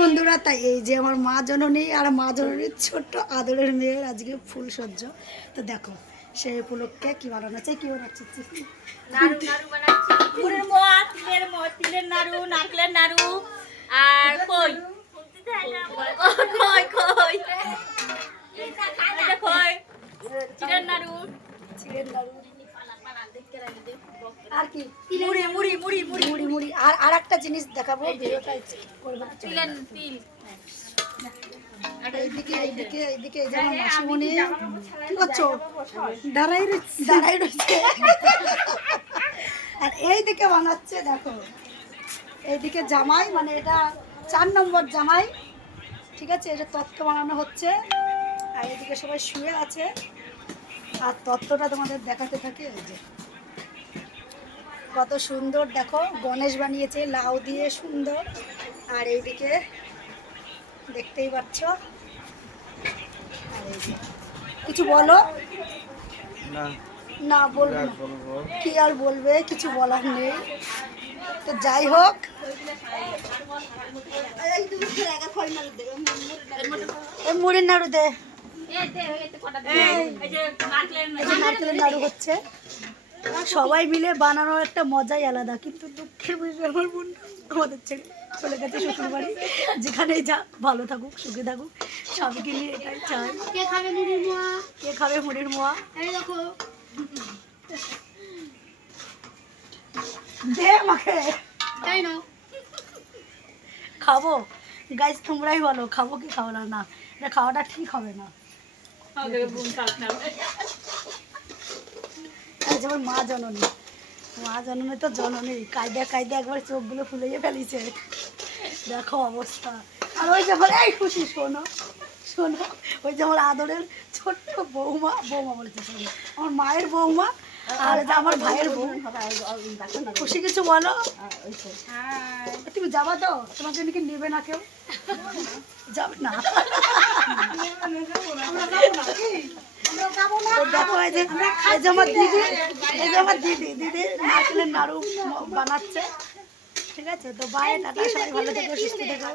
বন্ধুরা, তাই এই যে আমার মা জননী আর মা জননীর ছোট্ট আদরের মেয়ের আজকে ফুল সজ্জ। তো দেখো সেই উপলক্ষে কি বানানো চাই, কি বানাচ্ছে নাড়ু নাড়ু বানাচ্ছি, গুড়ের মোয়া, তিলের নাড়ু, নারকেলের নাড়ু, আর কই কই কই কই চিড়ের নাড়ু, আর কি মুড়ি মুড়ি মুড়ি মুড়ি মুড়ি মুড়ি। আর আর একটা জিনিস দেখাবো, ভিডিওটা করবে তিল। এইদিকে এইদিকে এইদিকে এই যে আমার মাসিমণি কি করছো, দাঁড়াই রয়েছে। আর এইদিকে বানাচ্ছে দেখো, এইদিকে জামাই, মানে এটা 4 নম্বর জামাই, ঠিক আছে, এটা তত্ত্ব বানানো হচ্ছে। আর এইদিকে সবাই শুয়ে আছে, আর তত্ত্বটা তোমাদের দেখাতে থাকে। এই যে কত সুন্দর দেখো, গণেশ বানিয়েছে লাউ দিয়ে সুন্দর। আর এইদিকে দেখতেই পাচ্ছ। আর এই যে কিছু বলো না, বলবো না। কি আর বলবে, কিছু বলার নেই। তো যাই হোক, মুড়ির নাড়ু দে, নারকেলের নাড়ু হচ্ছে। সবাই মিলে বানানোর একটা মজাই আলাদা। কিন্তু দুঃখের বিষয় আমার বোন আমাদের ছেড়ে চলে গেছে শ্বশুর বাড়ি। যেখানেই যা ভালো থাকুক, সুখে থাকুক, স্বামীকে নিয়ে এটাই চাই। কে খাবে মুড়ির মোয়া? কে খাবে মুড়ির মোয়া? এই দেখো, দে আমাকে, তাই না খাবো। গাইস তোমরাই বলো খাবো কি খাবো না। না, এটা খাওয়াটা ঠিক হবে না। যেমন মা জননী, মা জননী তো জননী, কায়দা একবার চোখগুলো ফুলিয়ে ফেলিছে, দেখো অবস্থা। আর ওই যে এই খুশি, শোনো শোনো, ওই যে আমার আদরের ছোট্ট বৌমা, বলছে শোনো, আমার মায়ের বৌমা আর আমার ভাইয়ের বউ। খুশি কিছু বলো। তুমি যাবা তো? তোমাকে নাকি নেবে না কেউ? যাবে না? দেখো এই যে আমার দিদি নারকেলের নাড়ু বানাচ্ছে, ঠিক আছে। তো বাই, টাটা, সবাই ভালো থেকো, সুস্থ থেকো।